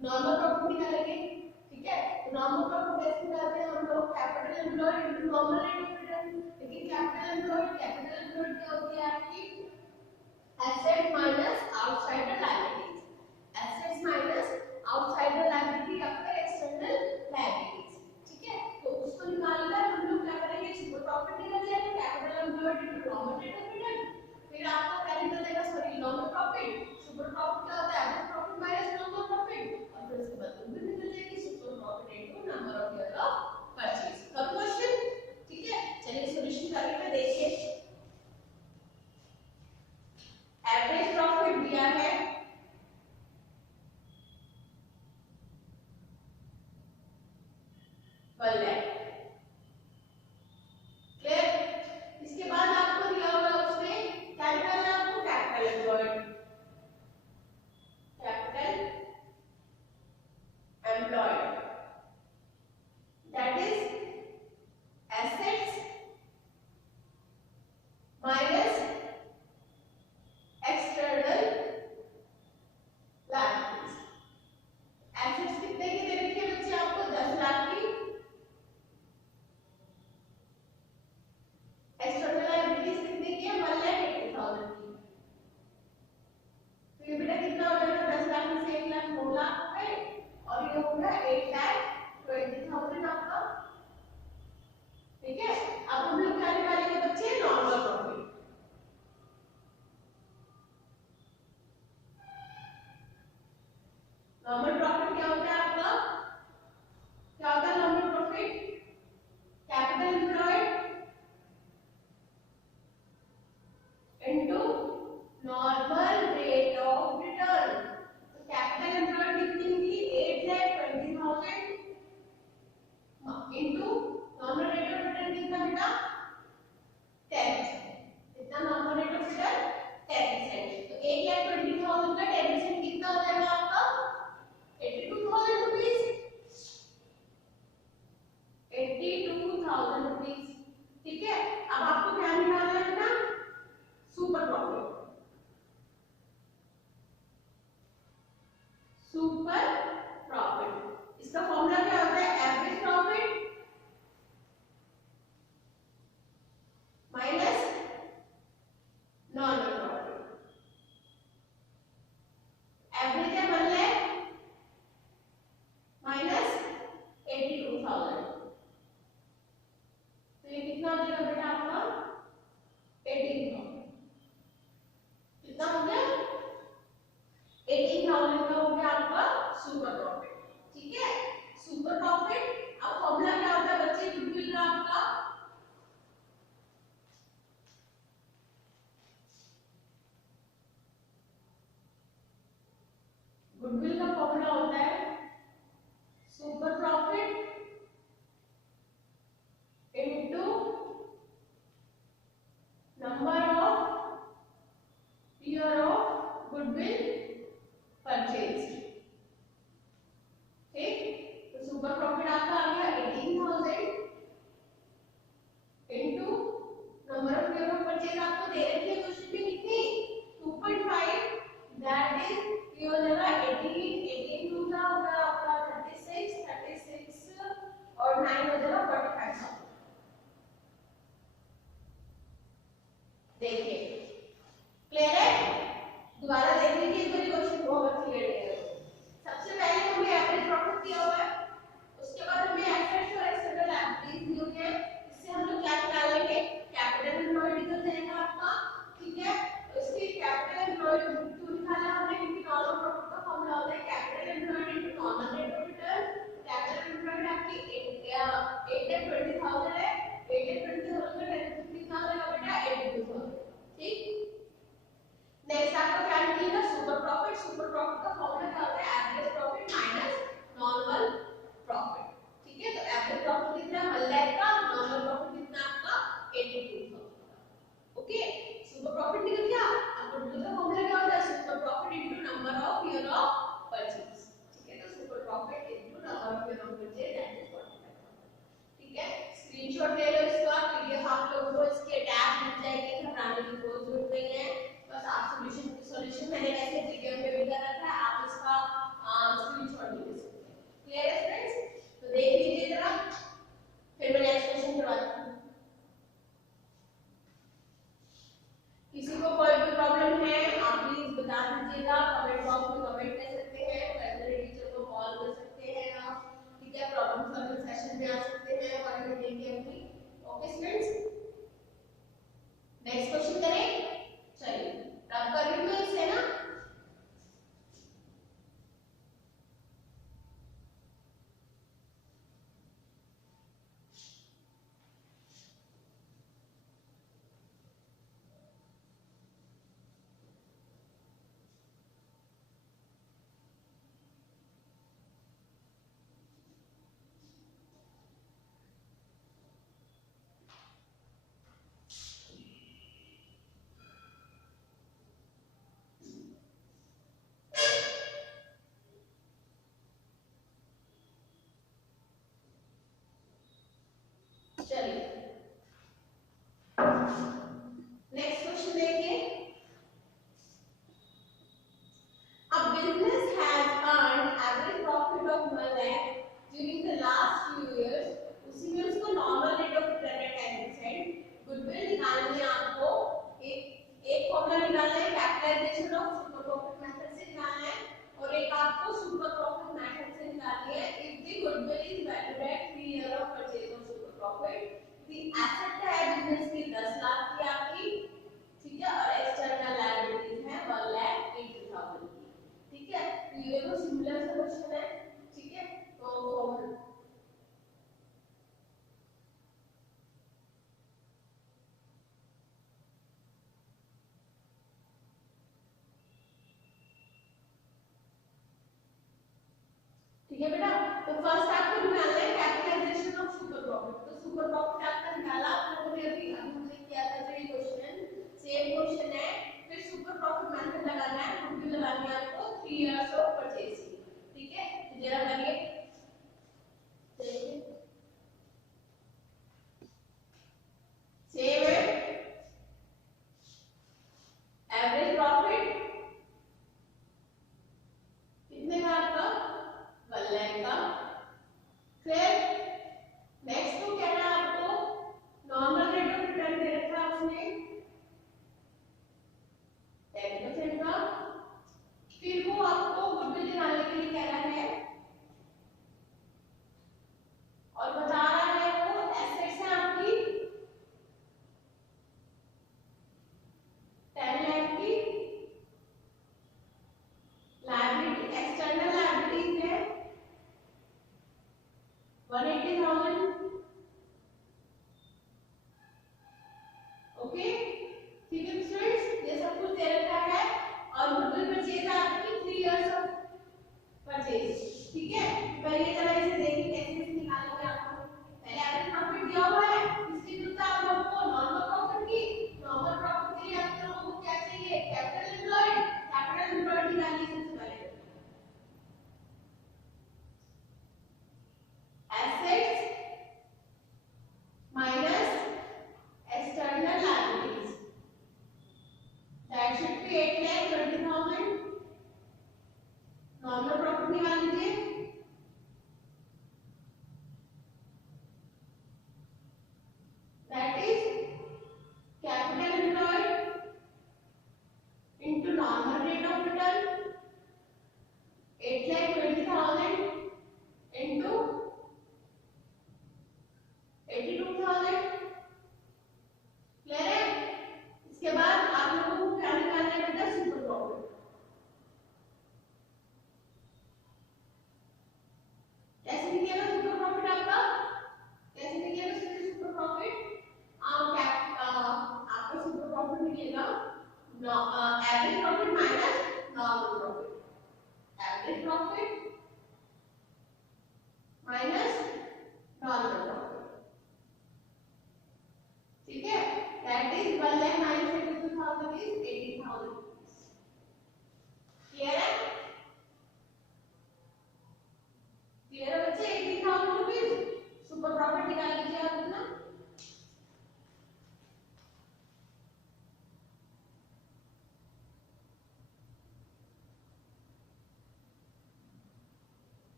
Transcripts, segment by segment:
Normal profit निकालेंगे, ठीक है। तो नॉर्मल प्रॉफिट कैसे निकालते हैं हम लोग, capital employed into normal rate of return. लेकिन कैपिटल एम्प्लॉयड क्या होती है आपकी, asset minus outside the liabilities, assets minus outside the liability या फिर एक्सटर्नल लायबिलिटीज, ठीक है। तो उसको निकालकर हम लोग क्या करेंगे, सुपर प्रॉफिट निकल जाएगा, capital employed into normal rate of return. फिर आपका क्या निकल जाएगा, sorry normal profit, super profit क्या होता है, average profit minus normal profit, और फिर उसके बाद भी निकल जाएगी super profit into number of year of purchase. सब क्वेश्चन, ठीक है। चलिए सॉल्यूशन करके देखिए। एवरेज प्रॉफिट दिया है 1 लाख, क्लियर। इसके बाद आपको दिया होगा उसने क्या निकालना है, आपको capital employed, capital employed that is assets minus external liabilities। assets कितने की दे रखी है बच्चे आपको, 10 लाख की। external liabilities कितने की है, 1,80,000 की। तो ये बेटा कितना हो जाएगा, 10 लाख में से 1 लाख 9 लाख हो गए, और ये हो गया 8,20,000 आपका, ठीक है। अब हम लोग क्या निकालेंगे बच्चे, नॉर्मल प्रॉफिट। नॉर्मल प्रॉफिट क्या होता है आपका, क्या होता है normal profit, capital employed into normal rate of return. तो कैपिटल एम्प्लॉयड कितनी थी, 8,20,000 into normal rate of return कितना बेटा, 10%। कितना नॉर्मल रेट ऑफ रिटर्न, 10%। तो 8,20,000 का 10% कितना हो जाएगा आपका, 82,000 रुपीज, 82,000 रुपीज, ठीक है। अब आपको क्या निकालना है बेटा, सुपर प्रॉफिट, सुपर प्रॉफिट। इसका फॉर्मूला क्या होता है, average profit minus normal profit. Average है 1 लाख माइनस 82,000, तो ये कितना हो जाएगा बेटा आपका, 18,000। कितना हो गया, 18,000 का हो गया आपका सुपर प्रॉफिट, ठीक है। सुपर प्रॉफिट, अब फॉर्मूला क्या होता है बच्चे, गुडविल का आपका, गुडविल का फॉर्मूला होता है super profit into number of year of goodwill purchase, ठीक। तो सुपर प्रॉफिट आपका आ गया 18,000 into number of year of purchase, आपको दे रखी है क्वेश्चन में कितनी, 2.5, दैट इज ये हो जाएगा 18 2 का लास्ट फ्यू इयर्स उसी में उसको नॉर्मल रेट ऑफ रिटर्न है 10%। गुडविल निकालनी है आपको, एक फॉर्मूला निकालना है capitalisation of super profit method से निकालना है और एक आपको सुपर प्रॉफिट मेथड से निकालनी है। If the goodwill is valued at 3 year of purchase of super profit, the asset है बिजनेस की 10 लाख की आपकी, ठीक है, और एक्सटर्नल लायबिलिटीज है 1,80,000 की, ठीक है। तो ये वो सिमिलर सा क्वेश्चन है, ठीक है। तो ठीक है बेटा, तो फर्स्ट आपको निकालना है कैपिटलाइजेशन ऑफ सुपर प्रॉफिट। तो सुपर प्रॉफिट आपका निकाला, आप लोगों ने अभी हमने किया था जो ये क्वेश्चन सेम क्वेश्चन है। फिर सुपर प्रॉफिट मेथड लगाना है, गुडविल लगानी है आपको 3 इयर्स ऑफ परचेज, ठीक है। तो जरा करिए, सेम है एवरेज प्रॉफिट कितने का आपका 1 लाख का। फिर नेक्स्ट को क्या है आपको नॉर्मल रेट ऑफ रिटर्न दे रखा है उसने 10% का। फिर वो आपको गुडविल दिखाने के लिए कह रहा है और बता रहा है वो एसेट्स है आपकी 10 लाख की, लायबिलिटी एक्सटर्नल लायबिलिटीज है 180,000, ओके, ठीक है स्टूडेंट्स, ये सब कुछ दे रखा है और गुडविल परचेज है आपकी 3 इयर्स ऑफ परचेज, ठीक है। पहले जरा इसे देखिए कैसे इसे निकालेंगे आपको। पहले एवरेज प्रॉफिट दिया हुआ है, इसकी जरूरत है आप लोगों को नॉर्मल प्रॉफिट की। नॉर्मल प्रॉफिट के लिए आप लोगों को क्या चाहिए, कैपिटल एम्प्लॉयड। कैपिटल एम्प्लॉयड निकालिए सबसे पहले, assets minus external liabilities, that should be 8,20,000। Normal profit निकाल लीजिए, that is capital employed into normal rate of return 8,20,000 into 82,000, क्लियर है। इसके बाद आप लोगों को क्या निकालना है बेटा, सुपर प्रॉफिट। कैसे निकलेगा सुपर प्रॉफिट आपका, कैसे निकलेगा सुपर प्रॉफिट, आपका सुपर प्रॉफिट निकलेगा average profit minus normal profit, average profit minus normal profit, ठीक है। दैट इज 1,09,82,000 इज 18,000, क्लियर है, क्लियर है बच्चे। 18,000 रुपीज सुपर प्रॉफिट निकाल लीजिए आप अपना।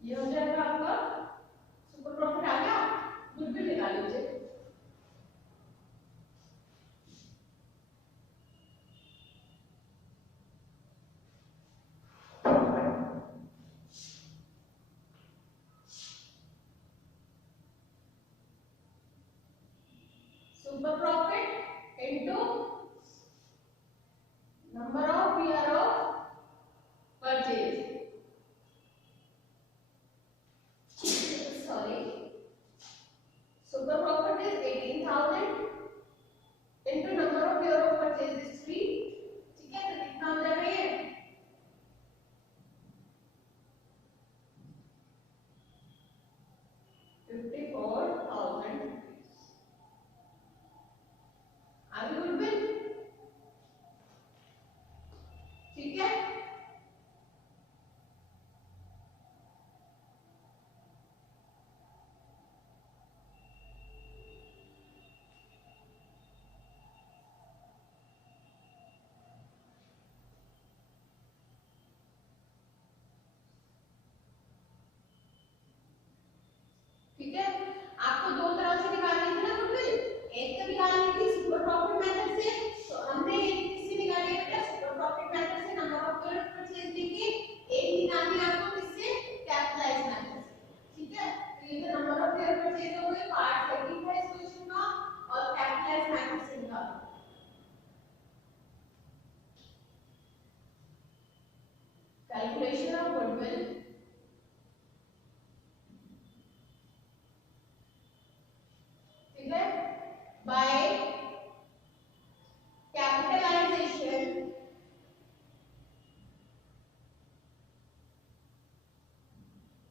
ये हो जाएगा आपका सुपर प्रॉफिट आ गया, गुडविल निकाल लीजिए। Super profit into number of year of purchase, sorry, super profit is 18,000 into number of year of purchase is 3, ठीक है। तो कितना हो जाएगा ये 54,000 रुपीज। आगे गुडविल, ठीक है। गुडविल ठीक है by capitalisation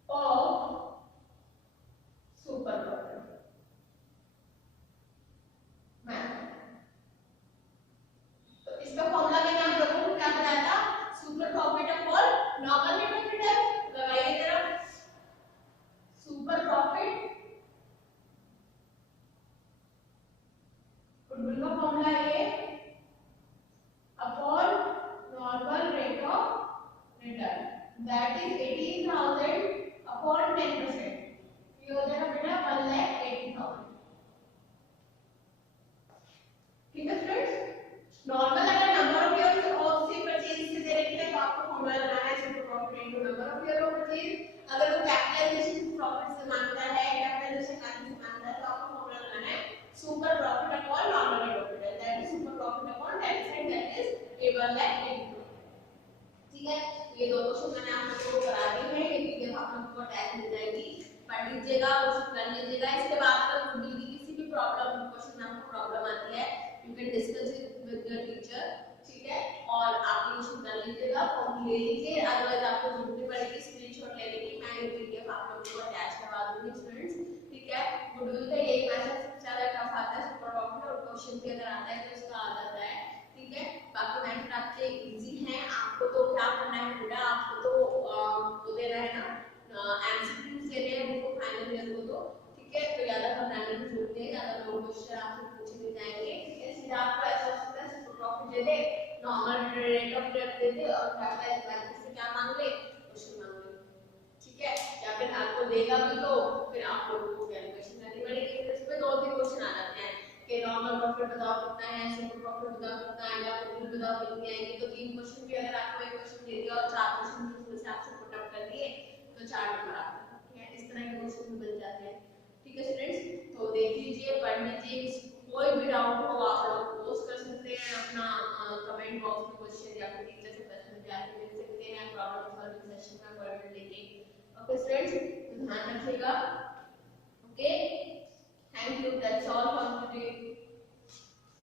of super profit तो इसका फॉर्मूला मैंने आप लोगों को क्या बताया था super profit upon normal rate of return लगाइए जरा सुपर प्रॉफिट गुडविल का फॉर्मूला है upon normal rate of return that is 18,000 upon 10%। ये हो जाएगा बेटा 1,80,000। ठीक है स्टूडेंट्स नॉर्मल अगर नंबर ऑफ ईयर्स ऑफ सी परचेज से दे रखी है तो आपको फॉर्मूला लगाना है super profit into number of year of purchase. अगर वो कैपिटलाइजेशन प्रॉफिट से मांगता है कैपिटलाइजेशन वैल्यू से मांगता है तो आपको फॉर्मूला लगाना है super profit upon normal rate of return that is super profit upon 10% that is 1,80,000। ठीक है ये दो क्वेश्चन मैंने आप लोगों को करा दिए हैं ये पीडीएफ आप लोगों को अटैच मिल जाएगी पढ़ लीजिएगा और कर लीजिएगा। इसके बाद अगर गुडविल की किसी भी प्रॉब्लम क्वेश्चन में आपको प्रॉब्लम आती है you can discuss it with your teacher ठीक है और आप इशू कर लीजिएगा फॉर्म ले लीजिए अदरवाइज आपको जरूरत नहीं पड़ेगी स्क्रीनशॉट लेने की मैं ये पीडीएफ आप लोगों को अटैच करवा दूंगी स्टूडेंट्स। ठीक है गुडविल का यही क्वेश्चन सबसे ज्यादा टफ आता है सुपर प्रॉफिट और क्वेश्चन भी अगर आता है तो उसका आ जाता है। ठीक है बाकी मेथड आपके इजी हैं आपको तो क्या करना है बेटा आपको तो वो देना है ना एमसीक्यूज देने हैं उनको फाइनल ईयर को तो ठीक है तो ज्यादा घबराने की जरूरत नहीं है ज्यादा लोग क्वेश्चन आपसे पूछे नहीं जाएंगे। ठीक है सीधा आपको ऐसा हो सकता है सुपर प्रॉफिट दे दे नॉर्मल रेट ऑफ रिटर्न दे दे और कैपिटल वैल्यू से क्या मांग ले क्वेश्चन मांग ले। ठीक है या फिर आपको देगा भी तो फिर आप लोगों को कैलकुलेशन करनी पड़ेगी फिर इस पे दो तीन क्वेश्चन आ जाते हैं कि नॉर्मल प्रॉफिट बताओ कितना है सुपर प्रॉफिट बताओ कितना आएगा गुडविल बताओ कितनी आएगी तो तीन क्वेश्चन भी अगर आपको एक क्वेश्चन दे दिया और चार क्वेश्चन उसमें से आपसे पुट अप कर दिए तो 4 नंबर आपके ठीक है इस तरह के क्वेश्चन भी बन जाते हैं। ठीक है स्टूडेंट्स तो देख लीजिए पढ़ लीजिए कोई भी डाउट हो आप लोग पोस्ट कर सकते हैं अपना कमेंट बॉक्स में क्वेश्चन या फिर टीचर से प्रश्न जाके लिख सकते हैं प्रॉब्लम सॉल्विंग सेशन में अपॉइंटमेंट लेके। ओके स्टूडेंट्स ध्यान रखिएगा। Okay thank you that's all